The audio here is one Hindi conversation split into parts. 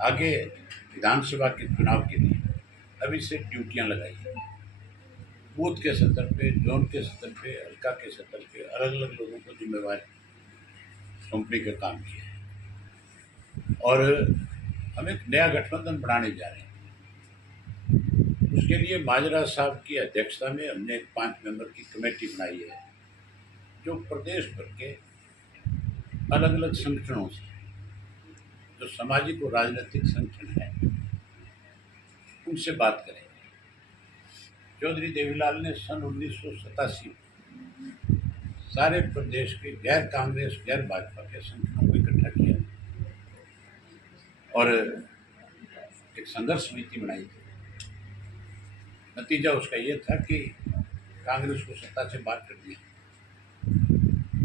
आगे विधानसभा के चुनाव के लिए अभी से ड्यूटियां लगाई हैं। बूथ के स्तर पे, जोन के स्तर पे, हल्का के स्तर पे अलग अलग लोगों को जिम्मेवारी सौंपने का काम किया है और हम एक नया गठबंधन बनाने जा रहे हैं। उसके लिए माजरा साहब की अध्यक्षता में हमने एक 5 मेंबर की कमेटी बनाई है जो प्रदेश भर के अलग अलग संगठनों से, जो सामाजिक और राजनीतिक संगठन है, उनसे बात करेंगे। चौधरी देवीलाल ने सन 1987 सारे प्रदेश के गैर कांग्रेस गैर भाजपा के संगठनों को इकट्ठा किया और एक संघर्ष समिति बनाई थी। नतीजा उसका ये था कि कांग्रेस को सत्ता से बाहर कर दिया।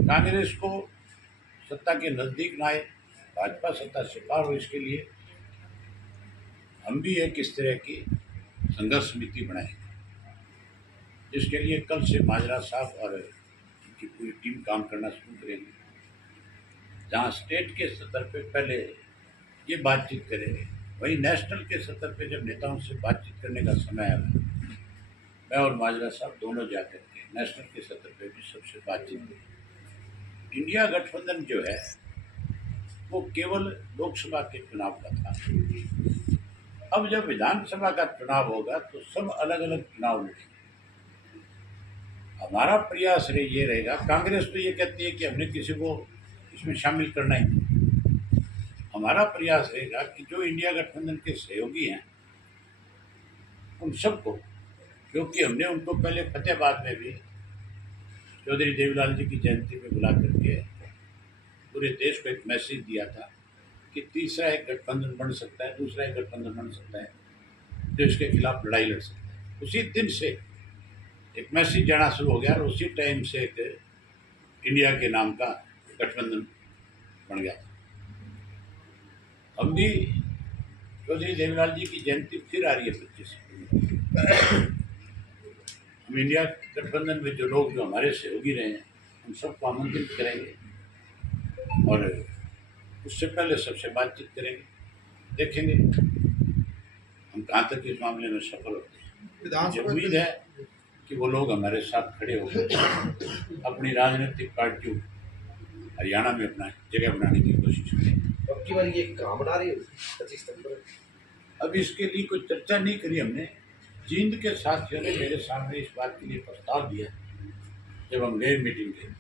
कांग्रेस को सत्ता के नज़दीक ना आए, भाजपा सत्ता से पार हो, इसके लिए हम भी एक इस तरह की संघर्ष समिति बनाएंगे, जिसके लिए कल से माजरा साहब और उनकी पूरी टीम काम करना शुरू करेंगे। जहाँ स्टेट के स्तर पे पहले ये बातचीत करेंगे, वहीं नेशनल के स्तर पे जब नेताओं से बातचीत करने का समय आएगा, मैं और माजरा साहब दोनों जाकर के नेशनल के स्तर पे भी सबसे बातचीत करेंगे। इंडिया गठबंधन जो है वो केवल लोकसभा के चुनाव का था। अब जब विधानसभा का चुनाव होगा तो सब अलग अलग चुनाव लड़ेंगे। हमारा प्रयास ये रहेगा, कांग्रेस तो ये कहती है कि हमने किसी को इसमें शामिल करना ही नहीं। हमारा प्रयास रहेगा कि जो इंडिया गठबंधन के सहयोगी हैं उन सबको, क्योंकि हमने उनको पहले फतेहाबाद में भी चौधरी देवीलाल जी की जयंती में बुला करके पूरे देश को एक मैसेज दिया था कि तीसरा एक गठबंधन बन सकता है, दूसरा एक गठबंधन बन सकता है जो इसके खिलाफ लड़ाई लड़ सकता है। उसी दिन से एक मैसेज जाना शुरू हो गया और उसी टाइम से एक इंडिया के नाम का गठबंधन बन गया। हम भी चौधरी देवीलाल जी की जयंती फिर आ रही है 25। हम इंडिया गठबंधन में जो लोग जो हमारे सहयोगी रहे हैं उन सबको आमंत्रित करेंगे और उससे पहले सबसे बातचीत करेंगे, देखेंगे हम कहाँ तक इस मामले में सफल होते हैं। मुझे उम्मीद है कि वो लोग हमारे साथ खड़े होकर अपनी राजनीतिक पार्टियों हरियाणा में अपना जगह बनाने की कोशिश करें। अब की बार ये कहाँ बना रही है 25 सितंबर? अब इसके लिए कोई चर्चा नहीं करी हमने। जींद के साथियों ने मेरे सामने इस बात के लिए प्रस्ताव दिया जब हम गए मीटिंग के,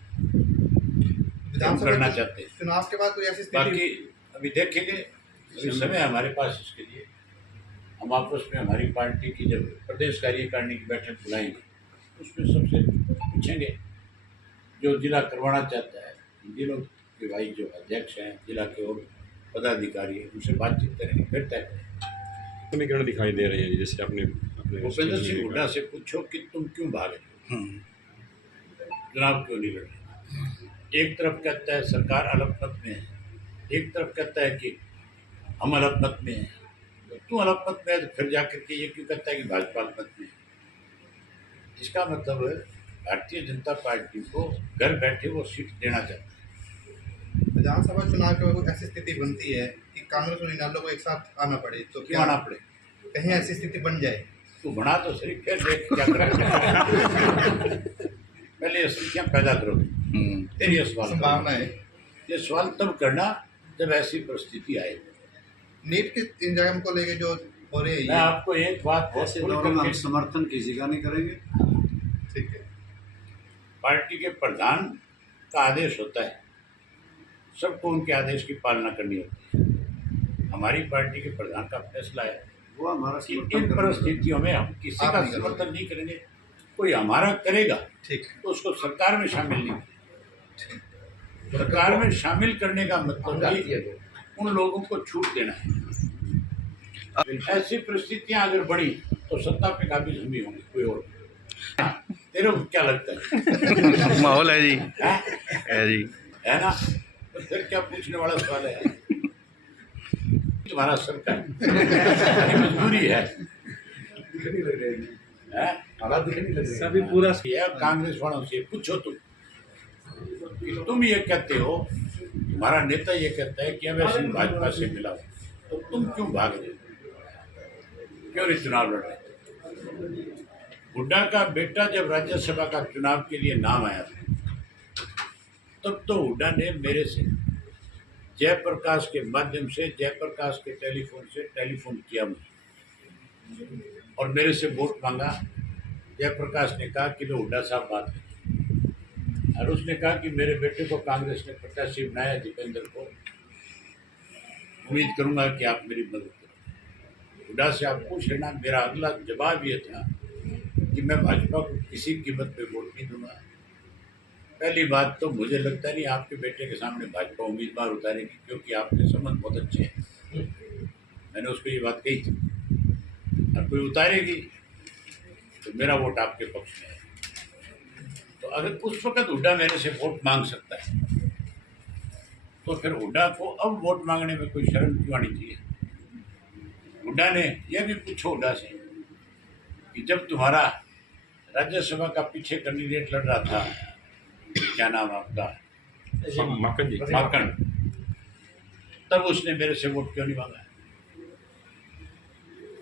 करना चाहते हैं। चुनाव के बाद कोई ऐसी स्थिति, बाकी अभी देखेंगे, अभी समय हमारे पास इसके लिए। हम आपस में हमारी पार्टी की जब प्रदेश कार्यकारिणी की बैठक बुलाएंगे उसमें सबसे पूछेंगे जो जिला करवाना चाहता है, जिलों के भाई जो अध्यक्ष हैं, जिला के और पदाधिकारी हैं, उनसे बातचीत करेंगे, फिर तय करेंगे। समीकरण दिखाई दे रहे हैं जैसे आपने भूपेंद्र सिंह हुड्डा से पूछो कि तुम क्यों भागे, चुनाव क्यों नहीं लड़ रहे। एक तरफ कहता है सरकार अलपमत में है, एक तरफ कहता है कि हम अलपमत में हैं। तो तू अलपमत में है तो फिर जाकर के ये क्यों कहता है कि भाजपा अलपमत में है। इसका मतलब भारतीय जनता पार्टी को घर बैठे वो सीट देना चाहता है। विधानसभा चुनाव के बाद ऐसी स्थिति बनती है कि कांग्रेस और इनेलो को एक साथ आना पड़े, तो क्यों आना पड़े? कहीं ऐसी स्थिति बन जाए तो बना तो सही, फिर देख क्या करें। पहले ये स्थितियाँ पैदा करो, तेरी सवाल संभावना है। ये सवाल तब करना जब ऐसी परिस्थिति आए। नीट के इंतजाम को लेके जो हो रही है, मैं आपको एक बात ऐसे दौर में हम समर्थन किसी का नहीं करेंगे। ठीक है, पार्टी के प्रधान का आदेश होता है, सबको उनके आदेश की पालना करनी होती है। हमारी पार्टी के प्रधान का फैसला है, वो हमारा इन परिस्थितियों में हम किसी का समर्थन नहीं करेंगे। कोई हमारा करेगा ठीक, तो उसको सरकार में शामिल नहीं करेंगे। सरकार में शामिल करने का मतलब उन लोगों को छूट देना है। ऐसी परिस्थितियां अगर बढ़ी तो सत्ता पे काबिज हम ही होंगे, कोई और। तेरे को क्या लगता है? माहौल है जी, है जी, है ना? तो फिर क्या पूछने वाला सवाल है? तुम्हारा सरकार मजबूरी है, सभी पूरा कांग्रेस वालों से पूछो तुम ये कहते हो, तुम्हारा नेता ये कहता है कि अवैध सिंह भाजपा से मिला, तो तो तुम क्यों भाग रहे हो, क्यों नहीं चुनाव लड़ रहे? हुड्डा का बेटा जब राज्यसभा का चुनाव के लिए नाम आया था तब तो हुड्डा ने मेरे से जयप्रकाश के माध्यम से, जयप्रकाश के टेलीफोन से टेलीफोन किया मुझे और मेरे से वोट मांगा। जयप्रकाश ने कहा कि लो हुड्डा साहब बात करें, और उसने कहा कि मेरे बेटे को कांग्रेस ने प्रत्याशी बनाया दीपेंद्र को, उम्मीद करूंगा कि आप मेरी मदद करें। हुड्डा से आप पूछ लेना। मेरा अगला जवाब ये था कि मैं भाजपा को किसी कीमत पे वोट नहीं दूंगा। पहली बात तो मुझे लगता नहीं आपके बेटे के सामने भाजपा उम्मीदवार उतारेगी, क्योंकि आपके संबंध बहुत अच्छे हैं। मैंने उसको ये बात कही थी, और कोई उतारेगी तो मेरा वोट आपके पक्ष में है। तो अगर उस वक्त हुड्डा मेरे से वोट मांग सकता है तो फिर हुड्डा को अब वोट मांगने में कोई शर्म क्यों आनी चाहिए? हुड्डा ने यह भी पूछो हुड्डा से कि जब तुम्हारा राज्यसभा का पीछे कैंडिडेट लड़ रहा था, क्या नाम आपका, माकन जी। माकन, तब उसने मेरे से वोट क्यों नहीं मांगा?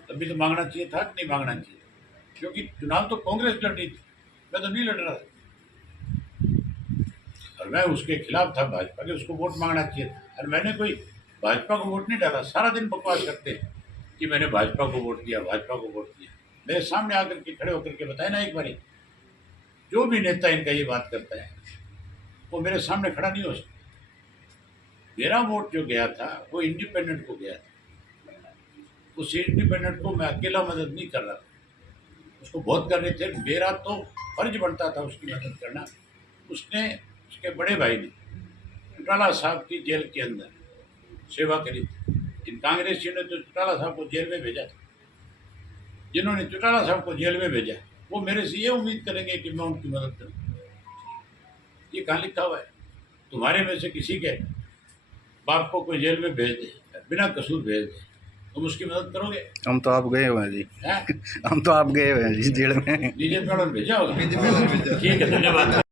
तभी तो मांगना चाहिए था कि नहीं मांगना चाहिए? क्योंकि चुनाव तो कांग्रेस लड़ रही थी, मैं तो नहीं लड़ रहा था, और मैं उसके खिलाफ था भाजपा के, उसको वोट मांगना चाहिए था। और मैंने कोई भाजपा को वोट नहीं डाला। सारा दिन बकवास करते हैं कि मैंने भाजपा को वोट दिया, भाजपा को वोट दिया। मेरे सामने आकर के खड़े होकर के बताए ना एक बारी, जो भी नेता इनका ये बात करता है वो मेरे सामने खड़ा नहीं हो सकता। मेरा वोट जो गया था वो इंडिपेंडेंट को गया था। उस इंडिपेंडेंट को मैं अकेला मदद नहीं कर रहा था, उसको बहुत कर रहे थे। मेरा तो फर्ज बनता था उसकी मदद करना। उसने, उसके बड़े भाई ने चौटाला साहब की जेल के अंदर सेवा करी थी। इन कांग्रेसियों ने तो चौटाला साहब को जेल में भेजा था। जिन्होंने चौटाला साहब को जेल में भेजा वो मेरे से ये उम्मीद करेंगे कि मैं उनकी मदद करूँ? ये कहाँ लिखा हुआ है? तुम्हारे में से किसी के बाप को कोई जेल में भेज दे, बिना कसूर भेज दे, तुम उसकी मदद करोगे? हम तो आप गए हुए हैं जी। हैं? हम तो आप गए हुए हैं जी जेल में। लीजिए, भेजा होगा। बीजेपी वाला भेजा। ठीक है, धन्यवाद।